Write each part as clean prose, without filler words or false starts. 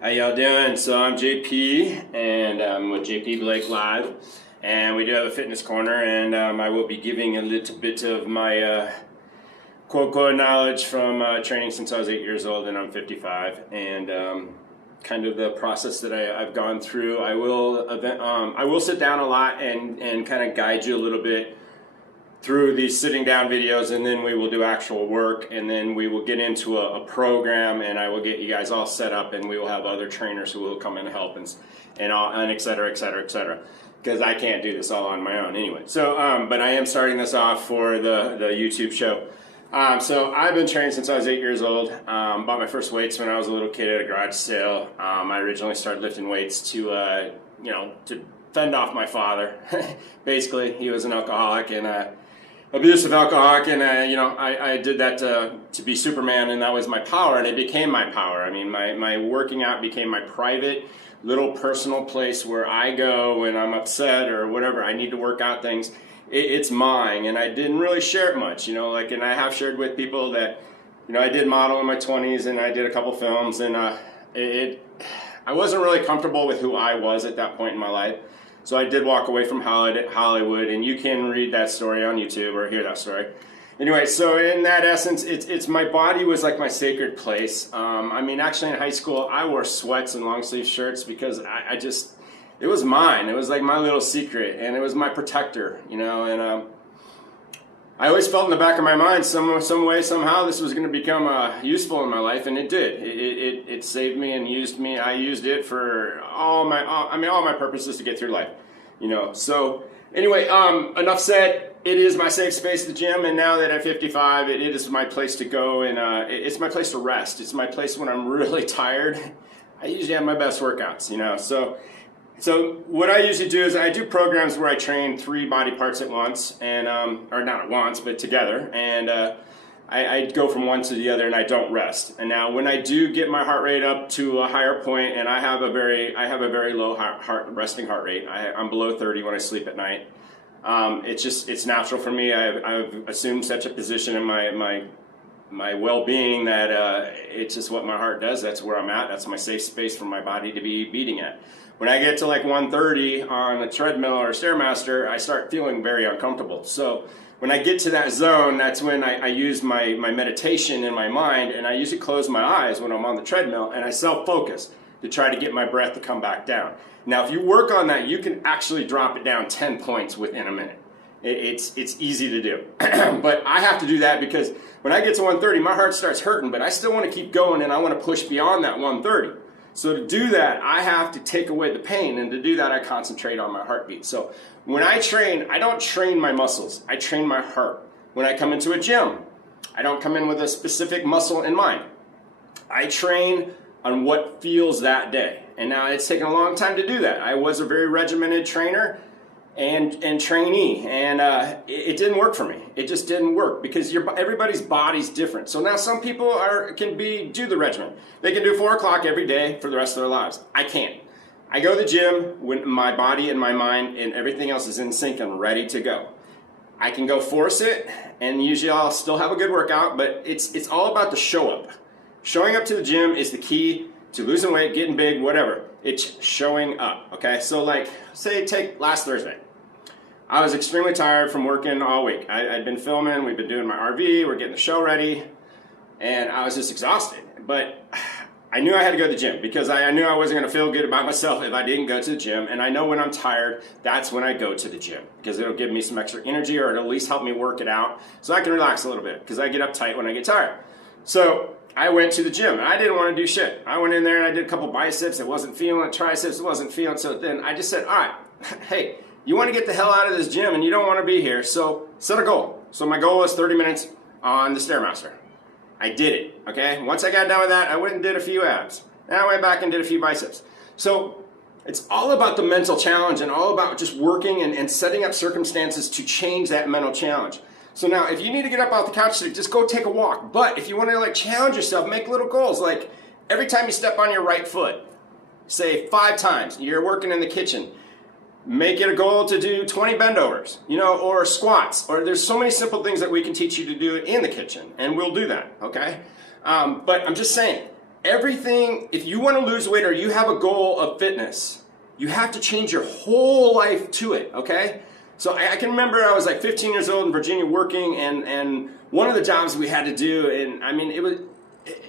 How y'all doing? So I'm JP, and I'm with JP Blake Live, and we do have a fitness corner, and I will be giving a little bit of my quote knowledge from training since I was 8 years old, and I'm 55, and kind of the process that I've gone through. I will sit down a lot and kind of guide you a little bit through these sitting down videos, and then we will do actual work, and then we will get into a program, and I will get you guys all set up, and we will have other trainers who will come in and help, and et cetera, et cetera, et cetera, because I can't do this all on my own anyway. So, but I am starting this off for the YouTube show. So I've been training since I was 8 years old. Bought my first weights when I was a little kid at a garage sale. I originally started lifting weights to fend off my father. Basically, he was an alcoholic and abusive alcoholic, and I did that to be Superman, and that was my power, and it became my power. I mean, my working out became my private little personal place where I go when I'm upset or whatever I need to work out things. It's mine, and I didn't really share it much, and I have shared with people that, I did model in my 20s, and I did a couple films, and I wasn't really comfortable with who I was at that point in my life. So I did walk away from Hollywood, and you can read that story on YouTube or hear that story. Anyway, so in that essence, it's my body was like my sacred place. Actually in high school, I wore sweats and long sleeve shirts because it was mine. It was like my little secret, and it was my protector, and I always felt in the back of my mind some way, somehow this was going to become useful in my life, and it did. It saved me and used me. I used it for all my purposes to get through life, So anyway, enough said. It is my safe space, the gym, and now that I'm 55, it is my place to go, and it's my place to rest. It's my place when I'm really tired. I usually have my best workouts, So what I usually do is I do programs where I train 3 body parts at once, and or not at once, but together, and I go from one to the other, and I don't rest. And now when I do get my heart rate up to a higher point, and I have a very low resting heart rate. I'm below 30 when I sleep at night. It's natural for me. I've assumed such a position in my well-being that it's just what my heart does. That's where I'm at. That's my safe space for my body to be beating at. When I get to like 130 on a treadmill or a Stairmaster, I start feeling very uncomfortable. So when I get to that zone, that's when I use my meditation in my mind, and I usually close my eyes when I'm on the treadmill, and I self-focus to try to get my breath to come back down. Now, if you work on that, you can actually drop it down 10 points within a minute. It's easy to do. But I have to do that because when I get to 130, my heart starts hurting, but I still want to keep going, and I want to push beyond that 130. So to do that, I have to take away the pain, and to do that, I concentrate on my heartbeat. So when I train, I don't train my muscles, I train my heart. When I come into a gym, I don't come in with a specific muscle in mind. I train on what feels that day. And now it's taken a long time to do that. I was a very regimented trainer and trainee, and it didn't work for me. It just didn't work because everybody's body's different. So now some people can do the regimen. They can do 4 o'clock every day for the rest of their lives. I can't. I go to the gym when my body and my mind and everything else is in sync and ready to go. I can go force it, and usually I'll still have a good workout, but it's all about the show up. Showing up to the gym is the key to losing weight, getting big, whatever. It's showing up, okay? So like, take last Thursday. I was extremely tired from working all week. I'd been filming, we've been doing my RV, we're getting the show ready, and I was just exhausted. But I knew I had to go to the gym because I knew I wasn't gonna feel good about myself if I didn't go to the gym, and I know when I'm tired, that's when I go to the gym because it'll give me some extra energy, or it'll at least help me work it out so I can relax a little bit because I get uptight when I get tired. So I went to the gym, and I didn't want to do shit. I went in there and I did a couple biceps. I wasn't feeling it. Triceps, I wasn't feeling it. So then I just said, all right, hey, you want to get the hell out of this gym and you don't want to be here, so set a goal. So my goal was 30 minutes on the Stairmaster. I did it, okay? Once I got done with that, I went and did a few abs. Then I went back and did a few biceps. So it's all about the mental challenge and all about just working and setting up circumstances to change that mental challenge. So now, if you need to get up off the couch today, just go take a walk. But if you want to challenge yourself, make little goals. Like every time you step on your right foot, say 5 times, you're working in the kitchen, make it a goal to do 20 bendovers, or squats. Or there's so many simple things that we can teach you to do in the kitchen, and we'll do that, okay? But I'm just saying, everything, if you want to lose weight or you have a goal of fitness, you have to change your whole life to it, okay? So I can remember I was like 15 years old in Virginia working, and one of the jobs we had to do, and I mean,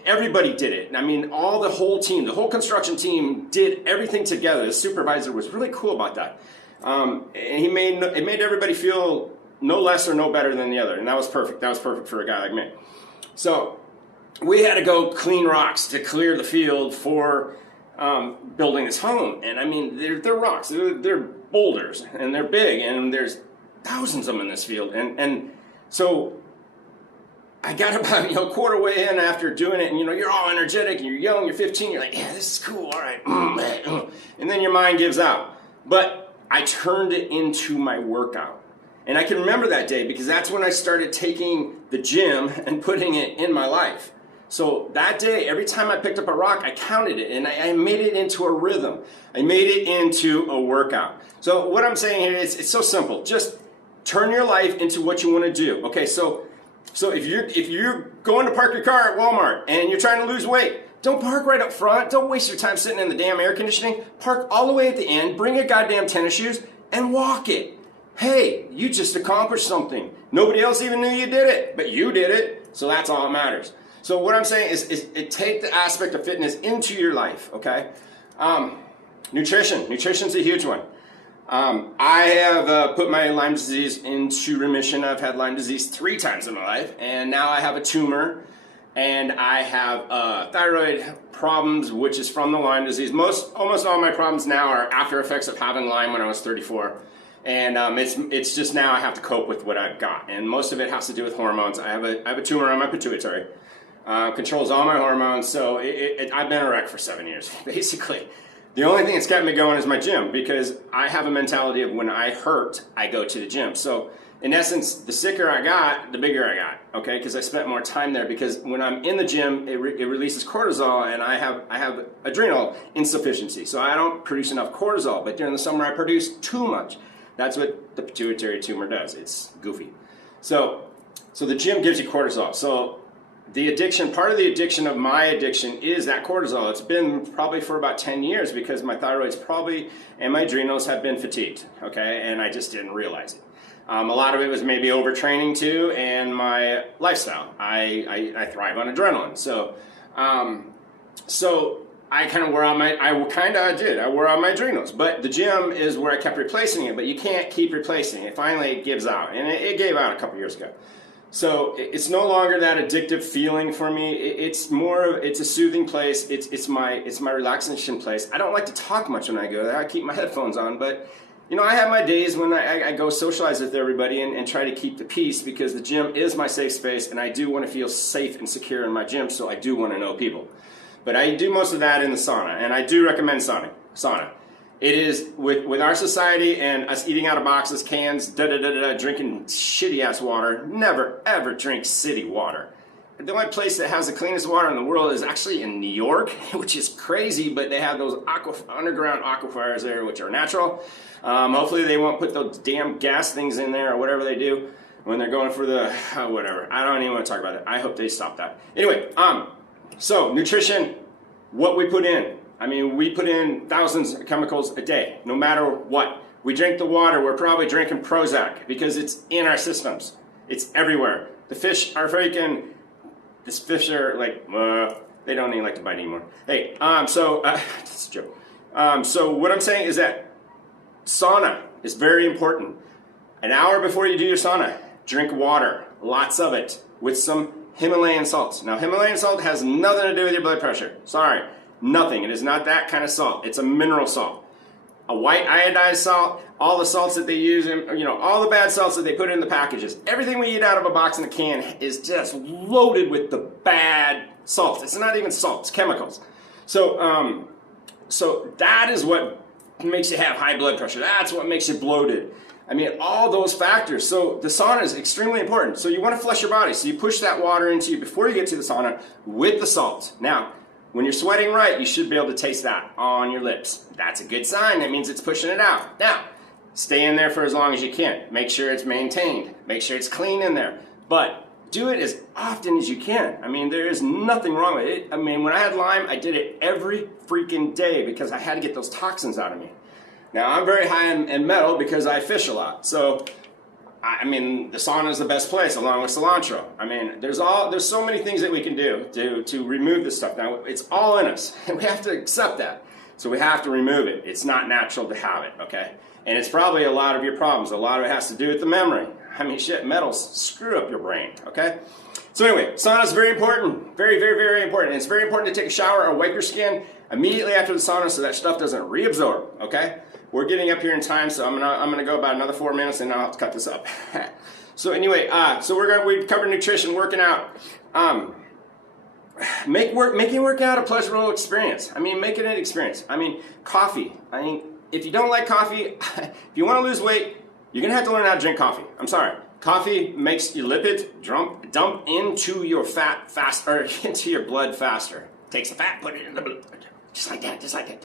everybody did it. I mean, the whole team, the whole construction team did everything together. The supervisor was really cool about that. And it made everybody feel no less or no better than the other, and that was perfect. That was perfect for a guy like me. So we had to go clean rocks to clear the field for building this home. And I mean, they're rocks, they're boulders, and they're big, and there's thousands of them in this field. And so I got about a quarter way in after doing it, and you're all energetic, and you're young, you're 15, you're like, yeah, this is cool, all right. And then your mind gives out. But I turned it into my workout. And I can remember that day because that's when I started taking the gym and putting it in my life. So that day, every time I picked up a rock, I counted it, and I made it into a rhythm. I made it into a workout. So what I'm saying here is, it's so simple. Just turn your life into what you want to do. Okay, so if you're going to park your car at Walmart and you're trying to lose weight, don't park right up front. Don't waste your time sitting in the damn air conditioning. Park all the way at the end. Bring your goddamn tennis shoes and walk it. Hey, you just accomplished something. Nobody else even knew you did it, but you did it, so that's all that matters. So what I'm saying is take the aspect of fitness into your life, okay? Nutrition. Nutrition's a huge one. I have put my Lyme disease into remission. I've had Lyme disease 3 times in my life, and now I have a tumor, and I have thyroid problems, which is from the Lyme disease. Almost all my problems now are after effects of having Lyme when I was 34. And it's just now I have to cope with what I've got, and most of it has to do with hormones. I have a tumor on my pituitary, controls all my hormones. So I've been a wreck for 7 years, basically. The only thing that's kept me going is my gym, because I have a mentality of when I hurt, I go to the gym. So in essence, the sicker I got, the bigger I got. Okay, because I spent more time there. Because when I'm in the gym, it releases cortisol, and I have adrenal insufficiency, so I don't produce enough cortisol. But during the summer, I produce too much. That's what the pituitary tumor does. It's goofy. So the gym gives you cortisol. So the addiction, part of the addiction of my addiction is that cortisol. It's been probably for about 10 years because my thyroid's and my adrenals have been fatigued, okay? And I just didn't realize it. A lot of it was maybe overtraining too, and my lifestyle. I thrive on adrenaline. So I kind of wore out I wore out my adrenals, but the gym is where I kept replacing it, but you can't keep replacing it. Finally, it gives out, and it gave out a couple years ago. So it's no longer that addictive feeling for me. It's a soothing place. It's my relaxation place. I don't like to talk much when I go there. I keep my headphones on, but I have my days when I go socialize with everybody and try to keep the peace, because the gym is my safe space, and I do want to feel safe and secure in my gym, so I do want to know people. But I do most of that in the sauna, and I do recommend sauna. It is, with our society and us eating out of boxes, cans, drinking shitty-ass water, never, ever drink city water. The only place that has the cleanest water in the world is actually in New York, which is crazy, but they have those underground aquifers there, which are natural. Hopefully they won't put those damn gas things in there or whatever they do when they're going for the, whatever. I don't even want to talk about that. I hope they stop that. Anyway, so nutrition, what we put in. I mean, we put in thousands of chemicals a day, no matter what. We drink the water, we're probably drinking Prozac because it's in our systems. It's everywhere. The fish are freaking, these fish are like, they don't even like to bite anymore. Hey, that's a joke. So what I'm saying is that sauna is very important. An hour before you do your sauna, drink water, lots of it, with some Himalayan salts. Now, Himalayan salt has nothing to do with your blood pressure. Sorry, nothing. It is not that kind of salt. It's a mineral salt. A white iodized salt, all the salts that they use, all the bad salts that they put in the packages. Everything we eat out of a box in a can is just loaded with the bad salts. It's not even salt, it's chemicals. So that is what makes you have high blood pressure. That's what makes you bloated. I mean, all those factors. So the sauna is extremely important. So you want to flush your body. So you push that water into you before you get to the sauna with the salt. Now, when you're sweating right, you should be able to taste that on your lips. That's a good sign. That means it's pushing it out. Now, stay in there for as long as you can. Make sure it's maintained. Make sure it's clean in there. But do it as often as you can. I mean, there is nothing wrong with it. I mean, when I had Lyme, I did it every freaking day because I had to get those toxins out of me. Now, I'm very high in metal because I fish a lot. So, I mean, the sauna is the best place along with cilantro. I mean, there's so many things that we can do to remove this stuff. Now, it's all in us, and we have to accept that. So we have to remove it. It's not natural to have it, okay? And it's probably a lot of your problems. A lot of it has to do with the memory. I mean, shit, metals screw up your brain, okay? So anyway, sauna is very important. Very, very, very important. And it's very important to take a shower or wipe your skin immediately after the sauna so that stuff doesn't reabsorb, okay? We're getting up here in time, so I'm gonna go about another 4 minutes, and then I'll have to cut this up. So anyway, we covered nutrition, working out. Making working out a pleasurable experience. I mean, make it an experience. I mean, coffee. I mean, if you don't like coffee, if you want to lose weight, you're gonna have to learn how to drink coffee. I'm sorry. Coffee makes your lipids dump into your fat fast, or into your blood faster. Takes the fat, put it in the blood, just like that, just like that.